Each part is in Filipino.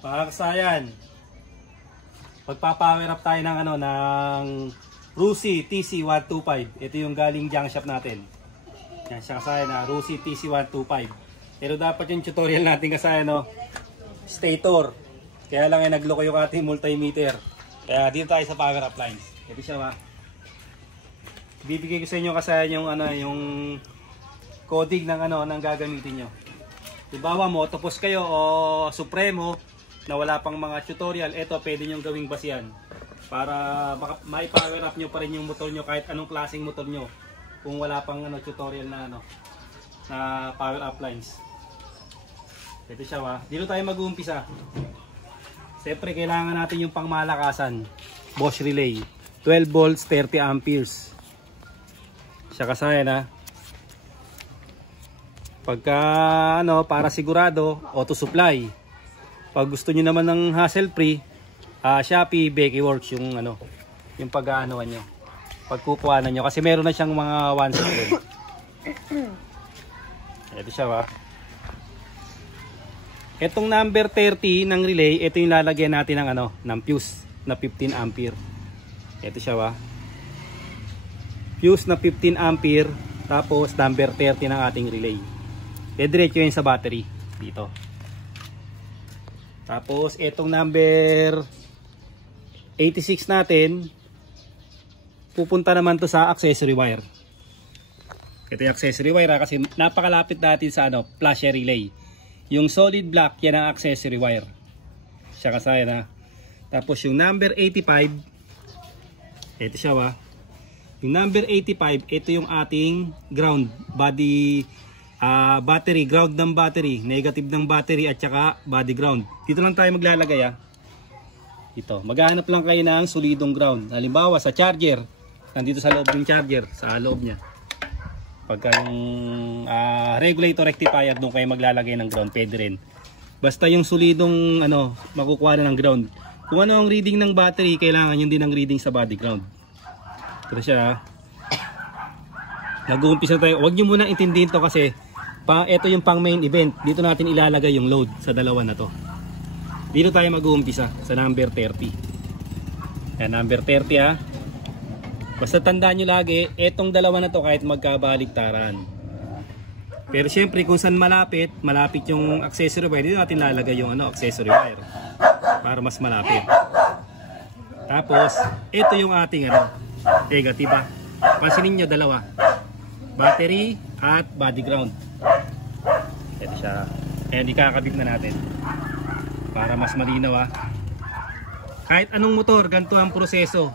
Mga kasayan, pagpa-power up tayo ng ng Rusi TC125. Ito yung galing junk shop natin. Yan siya kasayan na Rusi TC125. Pero dapat yung tutorial natin kasayan stator. Kaya lang ay nagloko yung ating multimeter. Kaya dito tayo sa power up lines. Ito siya ba? Bibigay ko sa inyo kasayan yung yung coding ng ng gagamitin nyo. Halimbawa mo, Motopos kayo o Supremo na wala pang mga tutorial, ito pwede nyo gawing basihan para may power up nyo pa rin yung motor nyo kahit anong klaseng motor nyo kung wala pang tutorial na na power up lines. Ito siya ba? Dito tayo mag-uumpisa. Siyempre kailangan natin yung pangmalakasan, Bosch relay 12 volts 30 amperes. Siya kasayan pagka para sigurado auto supply. Pag gusto niyo naman ng hassle free, Shopee, Becky Works yung yung pag-aanoan nyo, pagkukuhanan nyo kasi meron na siyang mga one set doon. Ito siya ba? Itong number 30 ng relay, ito yung lalagyan natin ng ng fuse na 15 ampere. Ito siya ba? Fuse na 15 ampere, tapos number 30 ng ating relay. Diretso yun sa battery dito. Tapos itong number 86 natin, pupunta naman to sa accessory wire. Ito yung accessory wire kasi napakalapit natin sa flasher relay. Yung solid black, yan ang accessory wire. Siya kasayan Tapos yung number 85, ito siya ba? Yung number 85, ito yung ating ground body, battery, ground ng battery, negative ng battery at saka body ground. Dito lang tayo maglalagay Ito, maghahanap lang kayo ng solidong ground. Halimbawa sa charger, nandito sa loob ng charger, sa loob niya. Pagka yung regulator rectifier, doon kayo maglalagay ng ground, pwede rin. Basta yung solidong makukuha na ng ground. Kung ano ang reading ng battery, kailangan yun din ang reading sa body ground. Ito siya. Nag-uumpisa tayo. Huwag nyo muna intindihin to kasi ito yung pang main event. Dito natin ilalagay yung load sa dalawa na to. Dito tayo mag-uumpisa sa number 30. Yan, number 30 Basta tandaan nyo lagi, etong dalawa na to kahit magkabaligtaran. Pero syempre kung saan malapit yung accessory wire, dito natin lalagay yung accessory wire para mas malapit. Tapos ito yung ating negative. Pansinin nyo dalawa, battery at body ground. Ito siya. Ayan, ikakabit na natin para mas malinaw Kahit anong motor, ganito ang proseso.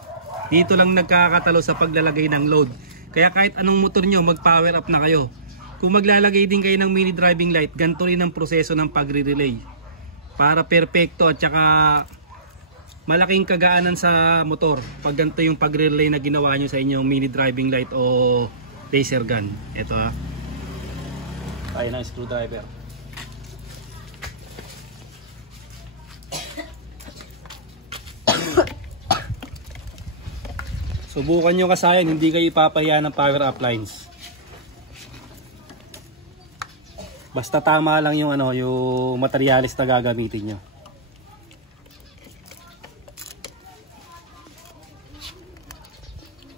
Dito lang nagkakatalo sa paglalagay ng load. Kaya kahit anong motor nyo, mag-power up na kayo. Kung maglalagay din kayo ng mini driving light, ganito rin ang proseso ng pagre-relay. Para perfecto at saka malaking kagaanan sa motor pag ganito yung pagre-relay na ginawa nyo sa inyong mini driving light o laser gun. Ito tayo ng screwdriver. Subukan nyo kasayan, hindi kayo ipapahiya ng power up lines. Basta tama lang yung yung materialis na gagamitin nyo.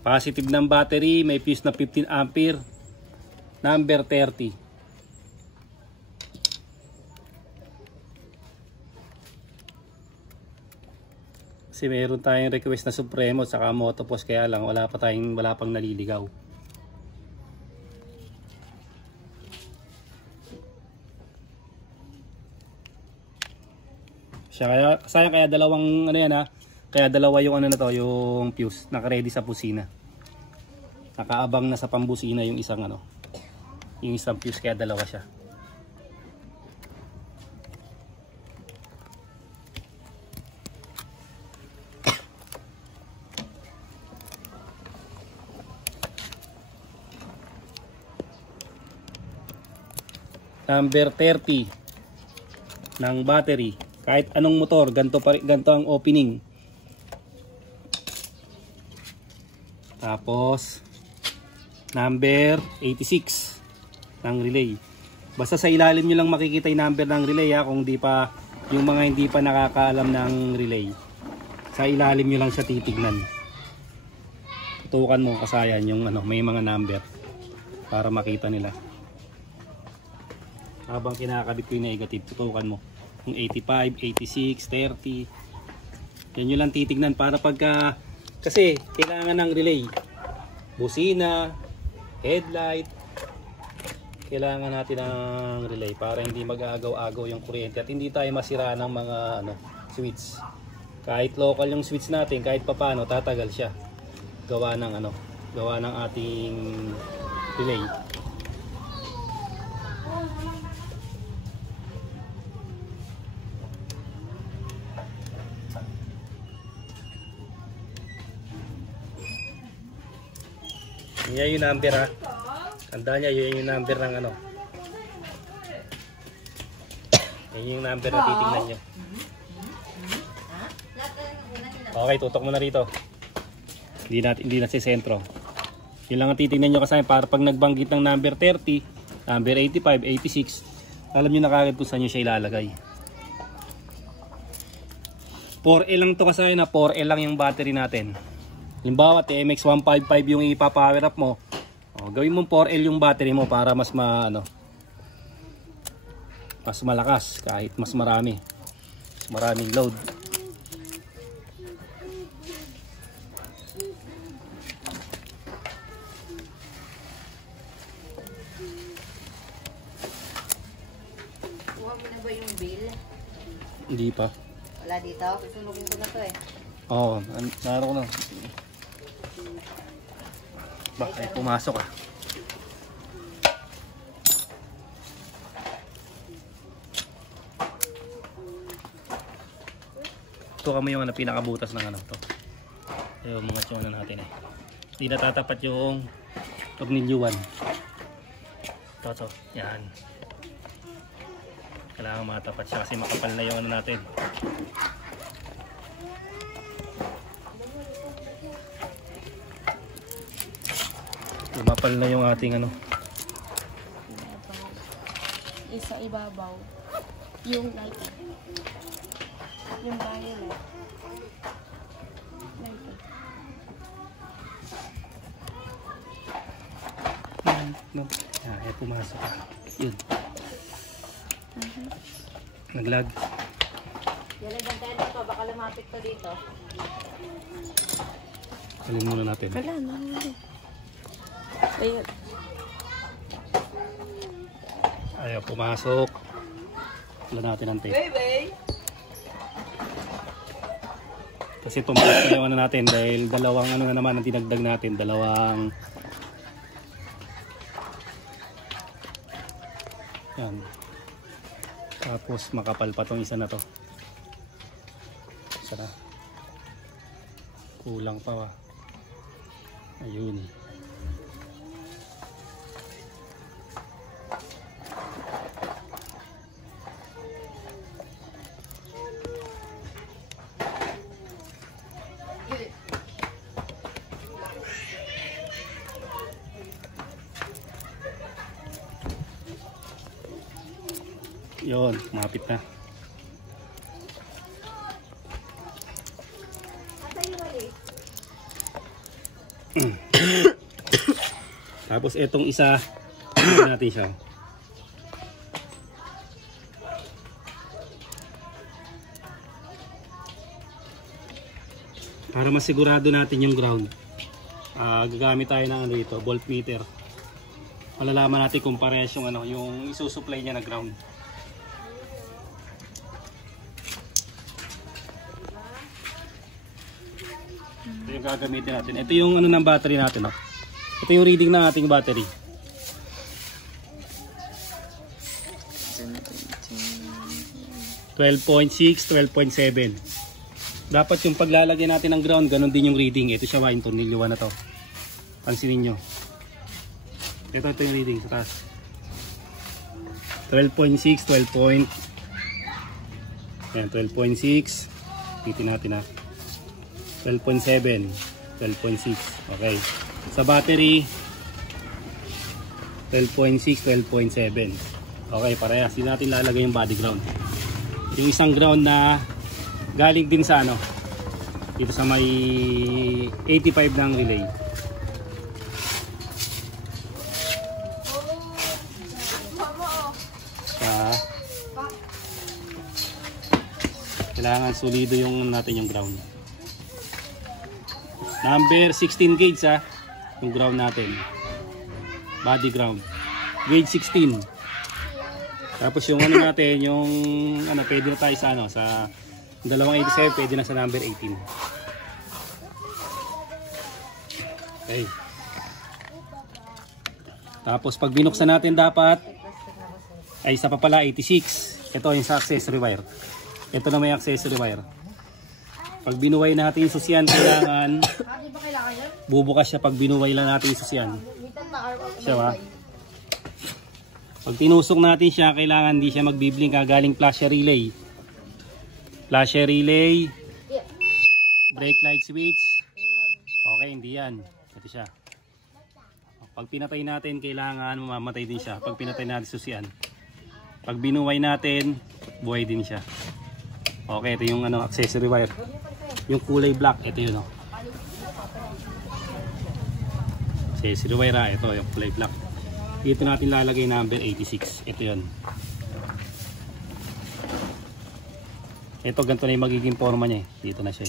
Positive ng battery, may fuse na 15 ampere, number 30. Kasi meron tayong request na Supremo at saka Motopos, kaya lang wala pang naliligaw. Kaya dalawang kaya dalawa yung yung fuse naka-ready sa busina. Nakaabang na sa pambusina yung isang yung isang fuse, kaya dalawa siya. Number 30 ng battery, kahit anong motor, ganito ang opening. Tapos number 86 ng relay. Basta sa ilalim nyo lang makikita yung number ng relay kung di pa yung mga hindi pa nakakaalam ng relay, sa ilalim nyo lang siya titignan. Tutukan mo kasayan yung ano, may mga number para makita nila. Habang kinakabit ko yung negative, tutukan mo yung 85, 86, 30. Yan nyo lang titignan para pagka, kasi kailangan ng relay, busina, headlight, kailangan natin ng relay para hindi mag-agaw-agaw yung kuryente at hindi tayo masira ng mga ano, switch. Kahit local yung switch natin, kahit papano tatagal siya. Gawa ng ano, gawa ng ating relay. Yan yung number ha. Tandaan niya, yun yung number ng ano. Yan yung number na titingnan nyo. Okay, tutok mo na rito. Hindi na si sentro. Yun lang ang titingnan nyo kasi para pag nagbanggit ng number 30, number 85, 86, alam nyo na kagad kung saan nyo siya ilalagay. 4L lang to kasi na 4L lang yung battery natin. Halimbawa, TMX 155 yung ipa-power up mo. O, gawin mo 4L yung battery mo para mas mas malakas kahit mas maraming load. Kuha mo na ba yung bill? Hindi pa. Wala dito? Susunugin ko na to eh. Oo, naroon ko na. Bakit pumasok ah. Ito kami yung pinakabutas ng ano to. Yung mga tsona natin eh. Hindi natatapat yung tornilyuan. Ito. Yan. Kailangan matapat siya kasi makapal na yung ano natin. Lumapal na yung ating ano. Isa ibabaw. Yung light. Yung violet. Light. Ay, pumasok. Yun. Naglag. Yan, bantayan mo to. Baka lumapit to dito. Alin muna natin. Wala na. Ayun. Ayaw, pumasok. Wala natin ang tape. Kasi tumakas na yung ano natin dahil dalawang ano na naman ang dinagdag natin. Dalawang yan. Tapos makapal pa tong isa na to. Isa na. Kulang pa ba? Ayun. Yun, mapit na. Tapos etong isa, natin siya. Para masigurado natin yung ground, gagamit tayo ng ano dito, voltmeter. Malalaman natin kung parehas yung ano, yung isusupply niya na ground. Ito yung gagamitin natin. Ito yung ano ng battery natin. Ito yung reading ng ating battery. (12.6, 12.7). Dapat yung paglalagay natin ng ground, ganun din yung reading. Ito siya, yung tornilyuan na to. Pansinin nyo. Ito yung reading sa taas. 12.6, 12.6. Pitin natin ha. 12.7, 12.6. Okay. Sa battery, 12.6, 12.7. Okay, parehas. Hindi natin lalagay yung body ground. Yung isang ground na galing din sa ano, dito sa may 85 ng relay. Kailangan solido yung natin yung ground. Number 16 gauge ha, yung ground natin. Body ground. Gauge 16. Tapos yung ano natin, yung ano, pwede na tayo sa ano, sa 287, pwede na sa number 18. Okay. Tapos pag binuksan natin dapat ay isa pa pala 86. Ito yung sa accessory wire. Ito na may accessory wire. Pag binuway natin yung susyan, kailangan bubukas siya pag binuway lang natin yung susyan. Siya ba? Pag tinusok natin siya, kailangan hindi siya magbiblink galing flasher relay. Flasher relay. Brake light switch. Okay, hindi yan. Ito siya. Pag pinatay natin, kailangan mamamatay din siya. Pag pinatay natin susyan. Pag binuway natin, buhay din siya. Okay, ito yung ano, accessory wire. Yung kulay black, ito yun. Oh. Accessory wire, ito yung kulay black. Dito natin lalagay number 86. Ito yun. Ito, ganito na yung magiging forma niya. Dito na siya.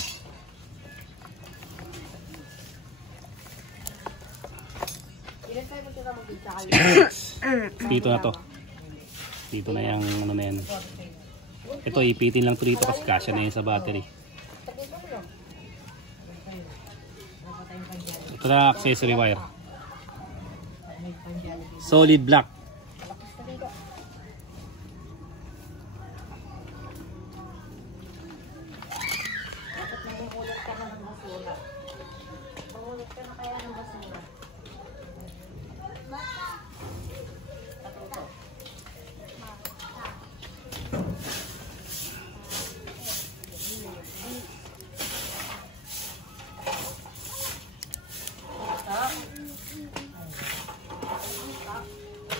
Dito na to. Dito na yung ano na yan. Ito, ipitin lang ito dito kasi kasya na yun sa battery. Ito na accessory wire. Solid black.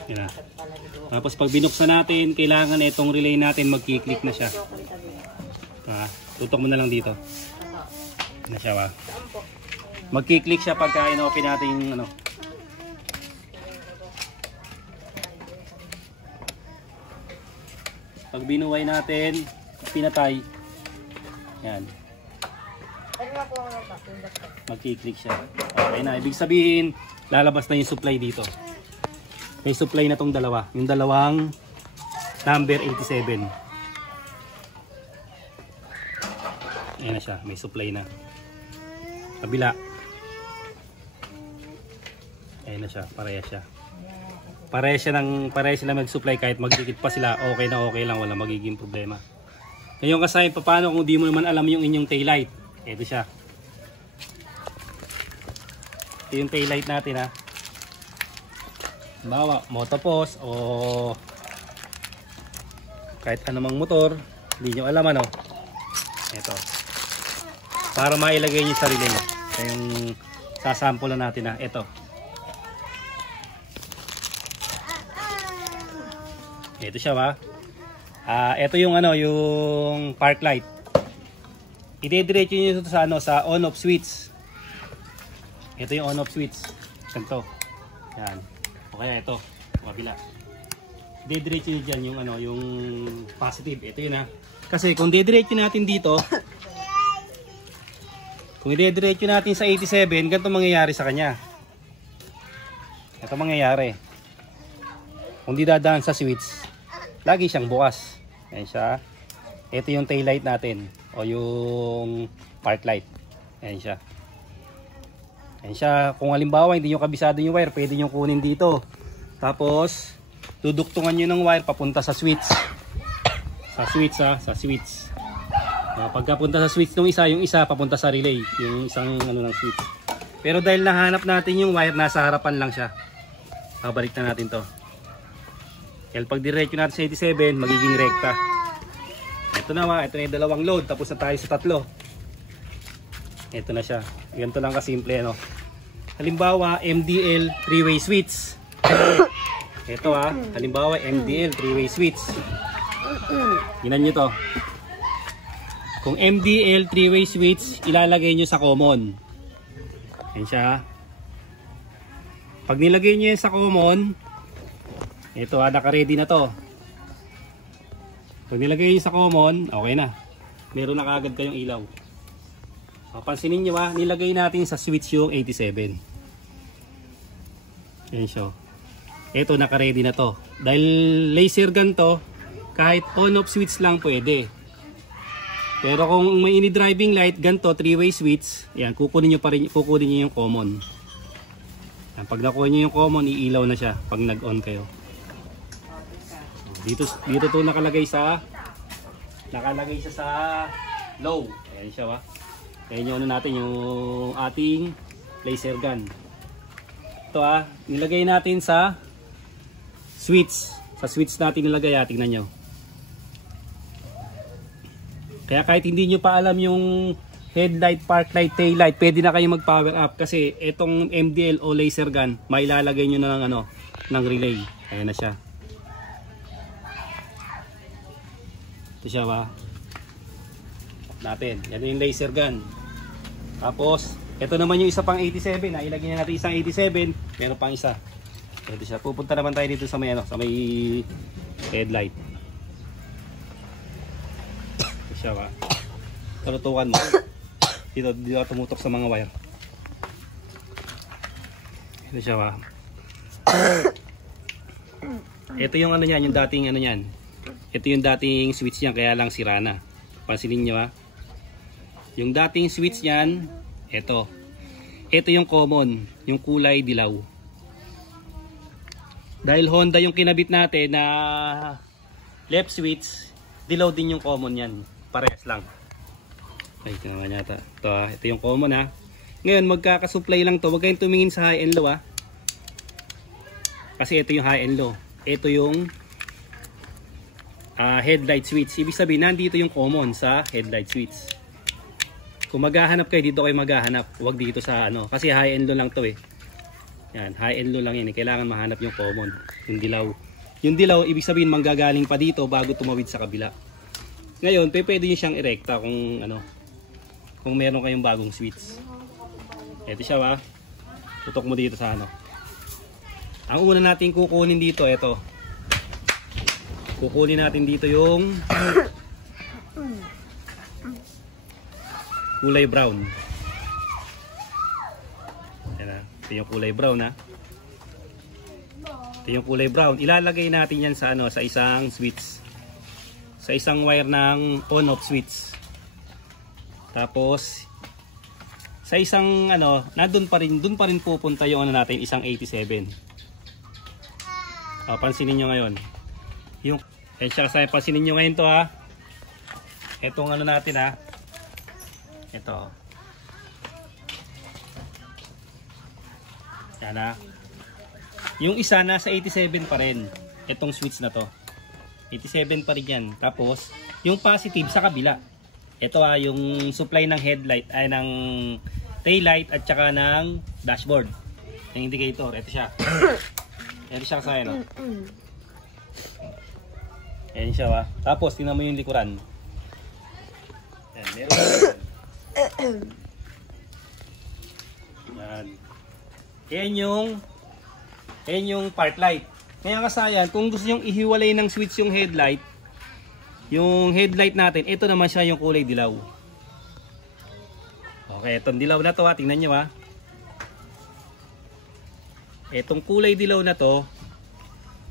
Yan na. Tapos pag binuksan natin, kailangan itong relay natin magki-click na siya. Tutok mo na lang dito. Na siya ba? Magki-click siya pagka in-open natin yung ano. Pag binuway natin, pinatay. Yan. Magki-click siya. Okay na, ibig sabihin lalabas na yung supply dito. May supply na tong dalawa, yung dalawang number 87. Ayan na siya, may supply na. Kabila. Ayan na siya, pareha siya. Pareha sila mag-supply kahit magdikit pa sila, okay na okay lang, wala magiging problema. Ngayon kasi paano kung di mo naman alam yung inyong taillight? Ito siya. Ito yung taillight natin ha. Bawa motopos o kahit anumang motor, hindi nyo alam ano. Ito. Para mailagay nyo sa relay. Ito yung sasample natin ha. Ito. Ito siya ba? Ito yung ano, yung park light. Idediretso nyo ito sa ano, sa on off switch. Ito yung on off switch. Ganito. Yan. O kaya ito, kabila. Idediretso nyo dyan yung ano, yung positive. Ito yun ha. Kasi kung didiretso natin dito, kung idediretso natin sa 87, ganito mangyayari sa kanya. Ito mangyayari. Kung di dadaan sa switch, lagi siyang bukas. Ayan siya. Ito yung tail light natin o yung park light. Ayan siya. Ayan siya. Kung halimbawa hindi nyo kabisado yung wire, pwede nyo kunin dito. Tapos duduktungan nyo ng wire papunta sa switch. Sa switch ha, sa switch. Pagkapunta sa switch ng isa, yung isa papunta sa relay, yung isang ano ng switch. Pero dahil nahanap natin yung wire, nasa harapan lang siya. Babalik na natin to. Kaya pag diretso natin sa 87, magiging rekta. Ito na, ito na yung dalawang load, tapos na tayo sa tatlo. Ito na siya. Ganito lang kasimple, no? Halimbawa, MDL 3-way switch. Ito halimbawa, MDL 3-way switch. Tingnan nyo to. Kung MDL 3-way switch, ilalagay nyo sa common. Yan siya. Pag nilagay nyo yan sa common, ito naka-ready na to. Pag nilagay nyo sa common, okay na. Meron na kagad kayong ilaw. Pansinin nyo nilagay natin sa switch yung 87. Yan siya. Ito naka-ready na to. Dahil laser gun to, kahit on-off switch lang pwede. Pero kung may ini-driving light, ganito, 3-way switch, yan, kukunin nyo yung common. Yan, pag nakuha nyo yung common, iilaw na siya pag nag-on kayo. Dito to nakalagay siya sa low. Ayan siya Ayan yung ano natin, yung ating laser gun. Ito nilagay natin sa switch. Sa switch natin nilagay, tingnan nyo. Kaya kahit hindi nyo pa alam yung headlight, park light, tail light, pwede na kayo mag power up kasi itong MDL o laser gun, mailalagay nyo na ng relay. Ayan na siya. Ito siya natin. Yan yung laser gun. Tapos, ito naman yung isa pang 87. Ilagay na natin isang 87. Meron pang isa. Ito siya. Pupunta naman tayo dito sa may headlight. Siya tutukan mo dito tumutok sa mga wire. Ito siya ito yung ano niyan, yung dating ano niyan, ito yung dating switch niyan, kaya lang sira na. Pansinin nyo yung dating switch niyan, ito yung common, yung kulay dilaw. Dahil Honda yung kinabit natin na left switch, dilaw din yung common yan. Parehas lang. Ay, ito naman yata. Ito yung common Ngayon, magkakasupply lang to. Huwag kayong tumingin sa high and low Kasi ito yung high and low. Ito yung headlight switch. Ibig sabihin, nandito yung common sa headlight switch. Kung maghahanap kayo, dito kayo maghahanap. Huwag dito sa kasi high and low lang to Yan, high and low lang yan. Kailangan mahanap yung common. Yung dilaw. Yung dilaw, ibig sabihin, manggagaling pa dito bago tumawid sa kabila. Ngayon, pwede nyo siyang irekta kung meron kayong bagong switch. Ito siya tutok mo dito sa Ang una natin kukunin dito, ito. Kukunin natin dito yung kulay brown. Ayan ito yung kulay brown Ito yung kulay brown. Ilalagay natin yan sa sa isang switch. Sa isang wire ng on-off switch. Tapos sa isang doon pa rin pupunta yung natin, isang 87. Pansinin niyo ngayon. Yung siya pansinin niyo ngayon to Etong natin Ito. Yan Yung isa nasa 87 pa rin. Itong switch na to. 87 pa rin yan. Tapos, yung positive sa kabila. Ito yung supply ng headlight, ay ng tail light at saka ng dashboard. Yung indicator, ito siya. Ito siya kasaya Ayan siya Tapos, tingnan mo yung likuran. Ayan, meron. Ayan. Ayan yung park light. Kaya kasayan, kung gusto nyong ihiwalay ng switch yung headlight natin, ito naman siya yung kulay dilaw. Okay, itong dilaw na to tingnan nyo Itong kulay dilaw na to,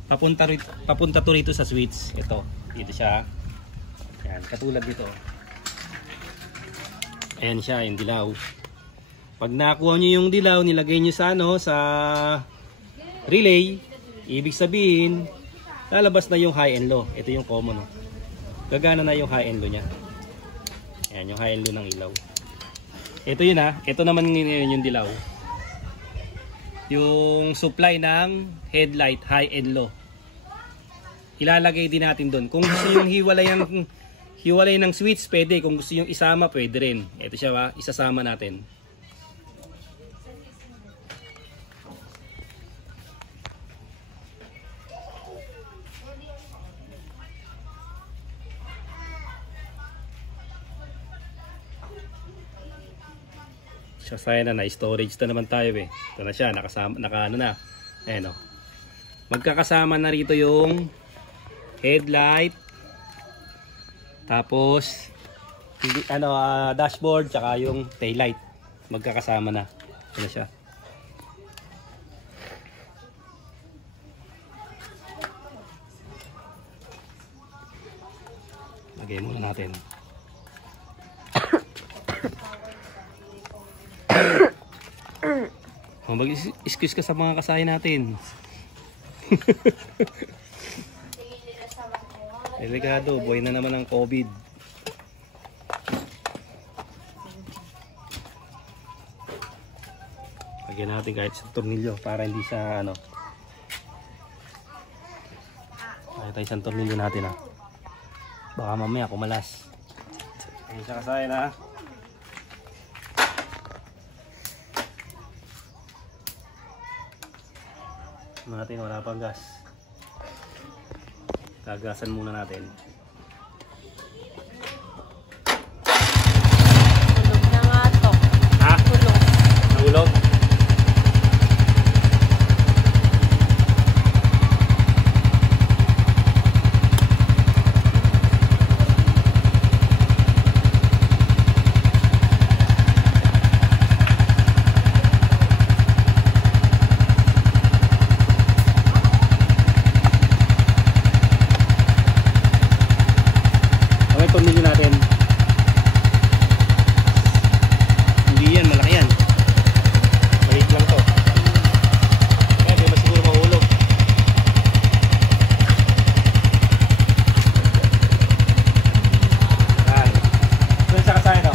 papunta to rito sa switch. Dito siya. Yan, katulad dito. Ayan siya, yung dilaw. Pag nakuha nyo yung dilaw, nilagay nyo sa sa relay, ibig sabihin, lalabas na yung high and low. Ito yung common. Gagana na yung high and low niya. Ayan, yung high and low ng ilaw. Ito yun Ito naman yung dilaw. Yung supply ng headlight, high and low. Ilalagay din natin doon. Kung gusto yung hiwalay ng switch, pwede. Kung gusto yung isama, pwede rin. Ito siya isasama natin. Sasaya na, na-storage na naman tayo eh. Ito na siya, nakasama, ano na. Ayan o. Magkakasama na rito yung headlight. Tapos, dashboard, tsaka yung taillight. Magkakasama na. Ito na siya. Lagay muna natin. Mag-excuse ka sa mga kasaya natin. Delikado, buhay na naman ang COVID. Lagyan natin kahit sa tornilyo para hindi siya ano. Lagyan tayo isang tornilyo natin baka mamaya kumalas. Ayan siya kasaya na. Natin wala pang gas. Gagasan muna natin. Tulog na nga to. Ha? Tulog. Nahulog? Tornilyo natin. Hindi yan, malaki yan. Maliit lang to. Kaya di masiguro mahulog. Yan. Doon sa kasaya to.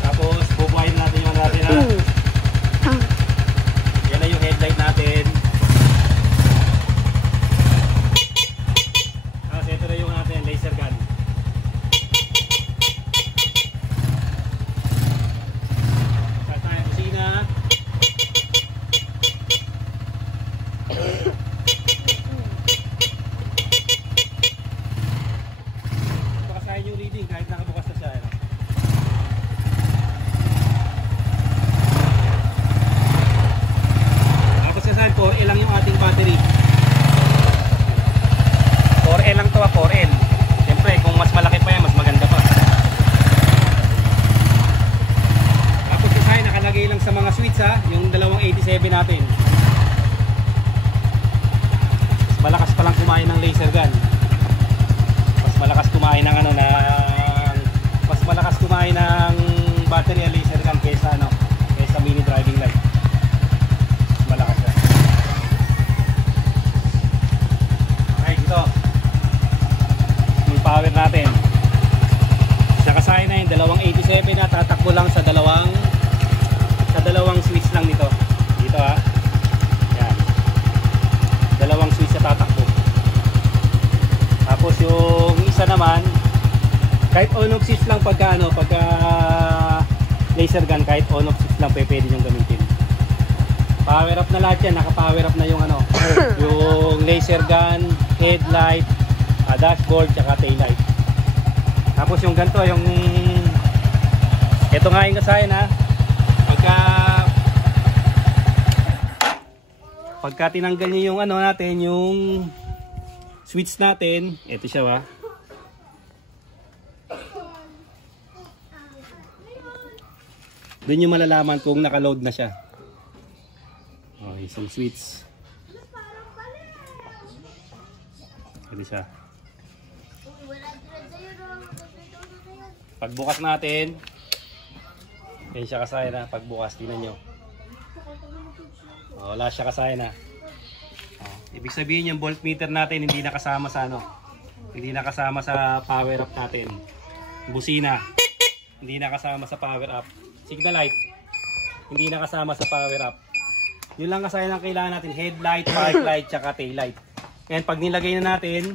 Tapos bubuhayin natin yung natin yan na yung headlight natin. Ito na yung natin, laser gun. Saan tayo? Kusina. Pakasahin yung reading kahit nakabukas na siya. Tapos saan po, ilang yung ating battery. 4L lang to 4L. Siyempre kung mas malaki pa yan, mas maganda pa. Tapos kasi nakalagay lang sa mga switch yung 287 natin. Mas malakas pa lang kumain ng laser gun. Mas malakas kumain ng mas malakas kumain ng battery ang laser gun kaysa mini driving light. Mas malakas yan. Okay, dito. Power natin. Nakasaya na yung 287 na tatakbo lang sa dalawang switch lang nito. Dito Yan. Dalawang switch na tatakbo. Tapos yung isa naman kahit on off switch lang pagka laser gun, kahit on off switch lang pwede nyo gamitin. Power up na lahat yan. Naka-power up na yung yung laser gun, headlight, dashboard, tsaka taillight. Tapos yung ganito, ito nga yung kasayan pagka tinanggal nyo yung natin, yung switch natin, ito siya doon nyo malalaman kung nakaload na siya. Isang switch. Ito siya. Pagbukas natin, yan siya kasaya pagbukas, tingnan nyo. Wala siya kasaya ibig sabihin yung voltmeter natin hindi nakasama sa hindi nakasama sa power up natin. Busina, hindi nakasama sa power up. Signal light, hindi nakasama sa power up. Yun lang kasaya ng kailangan natin, headlight, park light, tsaka tail light. And pag nilagay na natin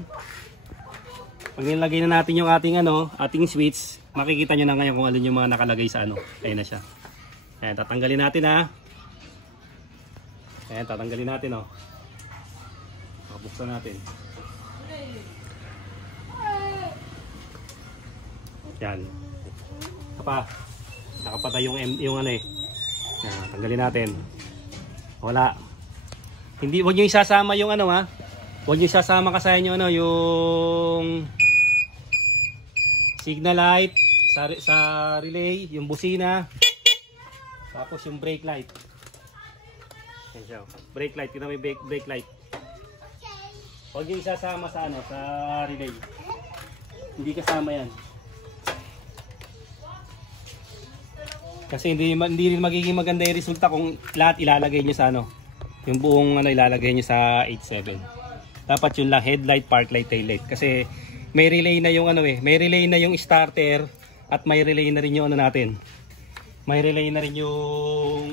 yung ating switch, makikita nyo na ngayon kung ano yung mga nakalagay sa Ayan na siya. Ayan, tatanggalin natin Ayan, tatanggalin natin buksan natin. Yan. pa. Nakapatay yung ano eh. Yan, tanggalin natin. Wala. Hindi, wag niyo isasama yung ano ha. Huwag niyo isasama kasi yung ano, yung signal light sa relay, yung busina, tapos yung brake light. Yan siya. Brake light, kita may brake light. Huwag niyo isasama sa ano, sa relay. Hindi kasama yan. Kasi hindi rin magiging maganda yung resulta kung lahat ilalagay niyo sa ano, yung buong ano ilalagay niyo sa 87. Dapat yun lang, headlight, park light, tail light. Kasi may relay na yung ano may relay na yung starter at may relay na rin yung ano natin. May relay na rin yung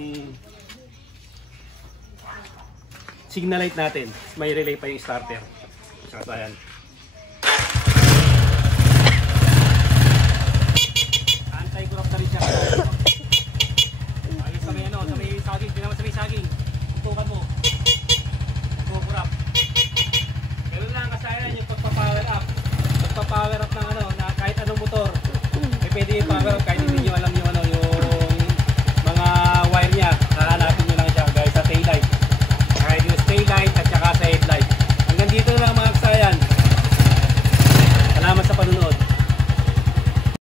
signal light natin. May relay pa yung starter. Saka yan. Anti-crop na rin siya. Ayos sa may ano, sa may saging. Di naman sa may saging. Tutukan mo. Tukurap. Ganun lang kasayan yung pagpa-power up. Pagpa-power up ng ano, na kahit anong motor. May pwede yung power up kahit hindi nyo alam